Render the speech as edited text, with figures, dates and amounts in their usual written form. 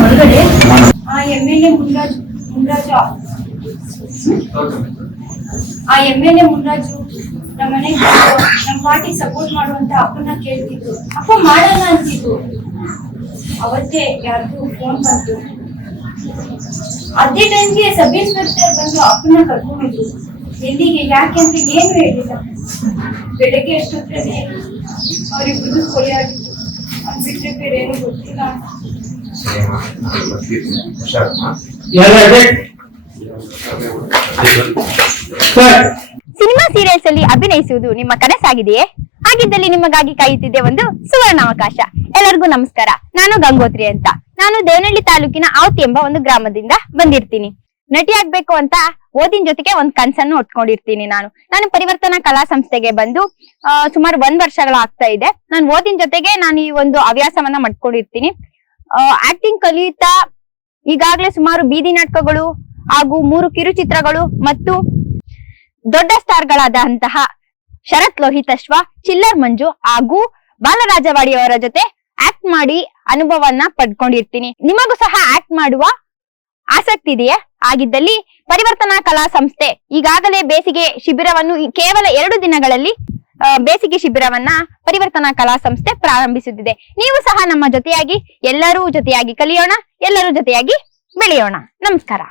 ಒಳಗಡೆ MLA ಮುನ್ರಾಜು ನಮ್ಮ ಮನೆಗೆ ನಮ್ಮ ಪಾರ್ಟಿ ಸಪೋರ್ಟ್ ಮಾಡುವಂತ ಅಪ್ಪನ ಕೇಳ್ತಿದ್ರು. ಅಪ್ಪ ಮಾಡಲ್ಲ ಅಂತಿದ್ರು. ಅವತ್ತೇ ಯಾರಿಗೂ ಫೋನ್ ಬಂತು. ಅದೇ ಟೈಮ್ಗೆ ಸಬ್ ಇನ್ಸ್ಪೆಕ್ಟರ್ ಬಂದು ಅಪ್ಪನ ಕರ್ಕೊಂಡಿದ್ರು. ಎಲ್ಲಿಗೆ ಯಾಕೆ ಅಂತ ಏನು ಹೇಳಿಲ್ಲ. ಬೆಳಗ್ಗೆ ಎಷ್ಟೊತ್ತೇ ಅವ್ರಿಬ್ರು ಕೊಲೆ ಆಗಿತ್ತು. ಅದ್ ಬಿಟ್ರೆ ಬೇರೆ ಏನು ಗೊತ್ತಿಲ್ಲ. ಸಿನಿಮಾ ಸೀರಿಯಲ್ಸ್ ಅಲ್ಲಿ ಅಭಿನಯಿಸುವುದು ನಿಮ್ಮ ಕನಸಾಗಿದೆಯೇ? ಹಾಗಿದ್ದಲ್ಲಿ ನಿಮಗಾಗಿ ಕಾಯುತ್ತಿದ್ದೆ ಒಂದು ಸುವರ್ಣಾವಕಾಶ. ಎಲ್ಲರಿಗೂ ನಮಸ್ಕಾರ. ನಾನು ಗಂಗೋತ್ರಿ ಅಂತ. ನಾನು ದೇವನಹಳ್ಳಿ ತಾಲೂಕಿನ ಆವತಿ ಎಂಬ ಒಂದು ಗ್ರಾಮದಿಂದ ಬಂದಿರ್ತೀನಿ. ನಟಿ ಆಗ್ಬೇಕು ಅಂತ ಓದಿನ ಜೊತೆಗೆ ಒಂದ್ ಕನ್ಸನ್ನು ಹೊತ್ಕೊಂಡಿರ್ತೀನಿ. ನಾನು ಪರಿವರ್ತನಾ ಕಲಾ ಸಂಸ್ಥೆಗೆ ಬಂದು ಸುಮಾರು 1 ವರ್ಷಗಳಾಗ್ತಾ ಇದೆ. ನಾನು ಓದಿನ ಜೊತೆಗೆ ನಾನು ಈ ಒಂದು ಹವ್ಯಾಸವನ್ನ ಮಾಡ್ಕೊಂಡಿರ್ತೀನಿ. ಆಕ್ಟಿಂಗ್ ಕಲಿಯುತ್ತಾ ಈಗಾಗಲೇ ಸುಮಾರು ಬೀದಿ ನಾಟಕಗಳು ಹಾಗೂ 3 ಕಿರುಚಿತ್ರಗಳು ಮತ್ತು ದೊಡ್ಡ ಸ್ಟಾರ್ಗಳಾದಂತಹ ಶರತ್ ಲೋಹಿತಶ್ವ, ಚಿಲ್ಲರ್ ಮಂಜು ಹಾಗೂ ಬಾಲರಾಜವಾಡಿ ಅವರ ಜೊತೆ ಆಕ್ಟ್ ಮಾಡಿ ಅನುಭವವನ್ನ ಪಡ್ಕೊಂಡಿರ್ತೀನಿ. ನಿಮಗೂ ಸಹ ಆಕ್ಟ್ ಮಾಡುವ ಆಸಕ್ತಿ ಇದೆಯೇ? ಆಗಿದ್ದಲ್ಲಿ ಪರಿವರ್ತನಾ ಕಲಾ ಸಂಸ್ಥೆ ಈಗಾಗಲೇ ಬೇಸಿಗೆ ಶಿಬಿರವನ್ನು ಕೇವಲ 2 ದಿನಗಳಲ್ಲಿ ಬೇಸಿಗೆ ಶಿಬಿರವನ್ನ ಪರಿವರ್ತನಾ ಕಲಾ ಸಂಸ್ಥೆ ಪ್ರಾರಂಭಿಸುತ್ತಿದೆ. ನೀವು ಸಹ ನಮ್ಮ ಜೊತೆಯಾಗಿ ಎಲ್ಲರೂ ಜೊತೆಯಾಗಿ ಕಲಿಯೋಣ, ಎಲ್ಲರೂ ಜೊತೆಯಾಗಿ ಬೆಳೆಯೋಣ. ನಮಸ್ಕಾರ.